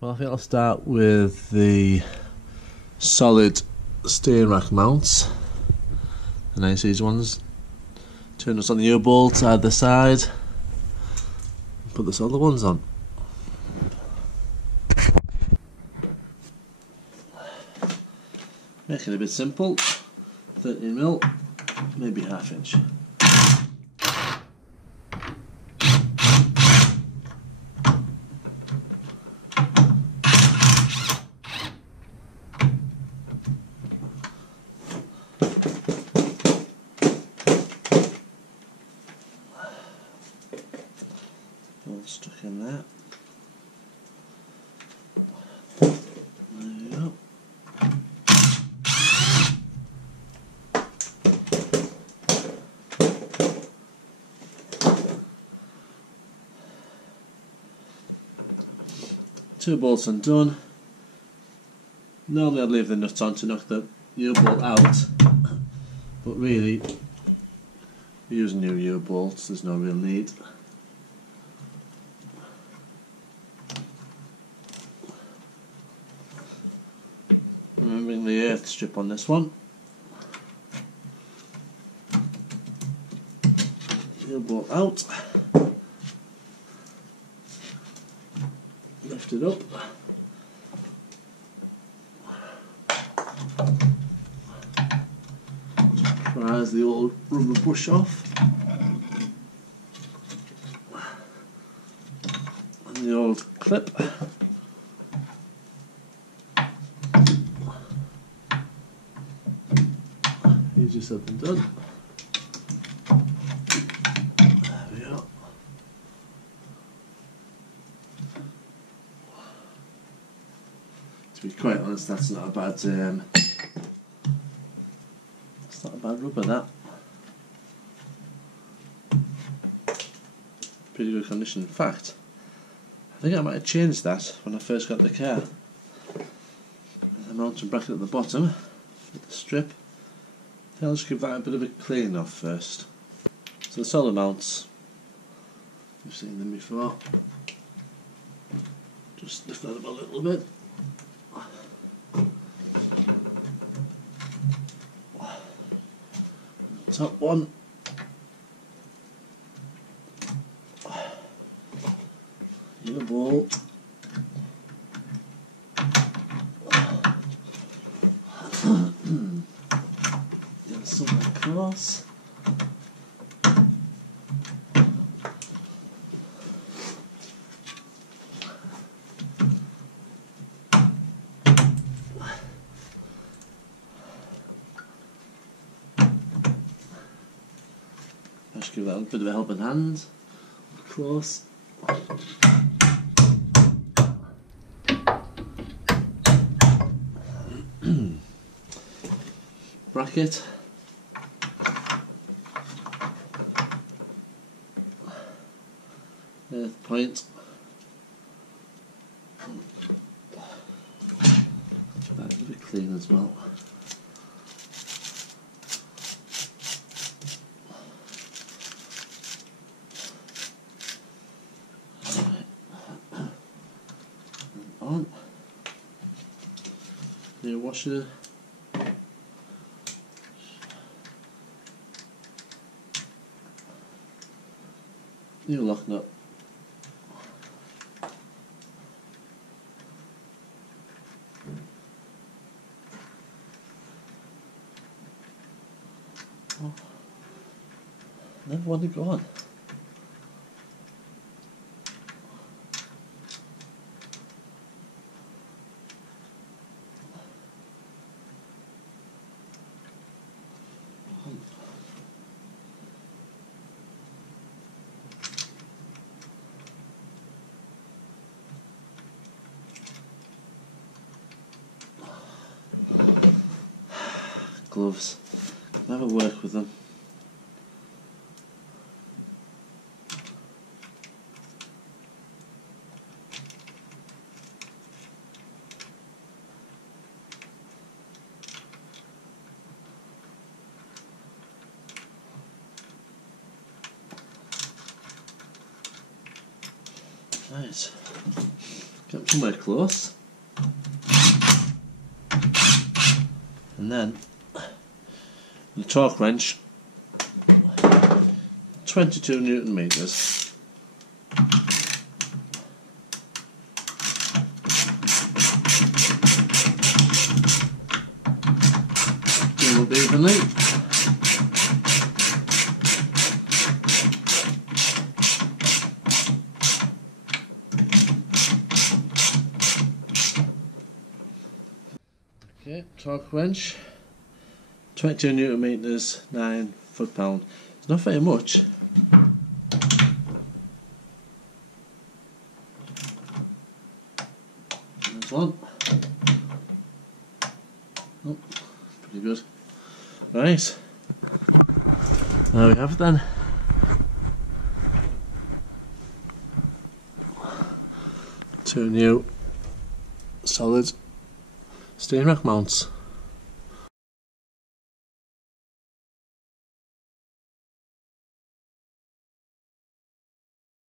Well, I think I'll start with the solid steering rack mounts, the nice easy ones. Turn this on the U-bolt either side, put the solid ones on. Make it a bit simple, 13mm, maybe ½ inch. All stuck in there. There we go. Two bolts undone. Normally I'd leave the nut on to knock the U-bolt out, but really, we use new U-bolts, there's no real need. Remembering the earth strip on this one. U-bolt out. Lift it up. Prise the old rubber bush off. And the old clip. Easy said and done. There we are. To be quite honest, that's not a bad it's not a bad rubber, that. Pretty good condition. In fact, I think I might have changed that when I first got the car. The mounting bracket at the bottom with the strip. I'll just give that a bit of a clean off first. So the solid mounts, you've seen them before. Just lift that up a little bit. Top one. U-bolt. Somewhere across. Just give that a bit of a helping hand. Close. Bracket. Earth point. That a bit clean as well. On. New washer. New lock nut. Oh, never want to go on. Gloves. Never work with them. Right. Get somewhere close. And then the torque wrench, 22 Newton meters. Doing up evenly. Okay, torque wrench, 22 Newton meters, 9 foot-pound. It's not very much. There's one. Oh, pretty good. Right. There we have it then. Two new solid steering rack mounts.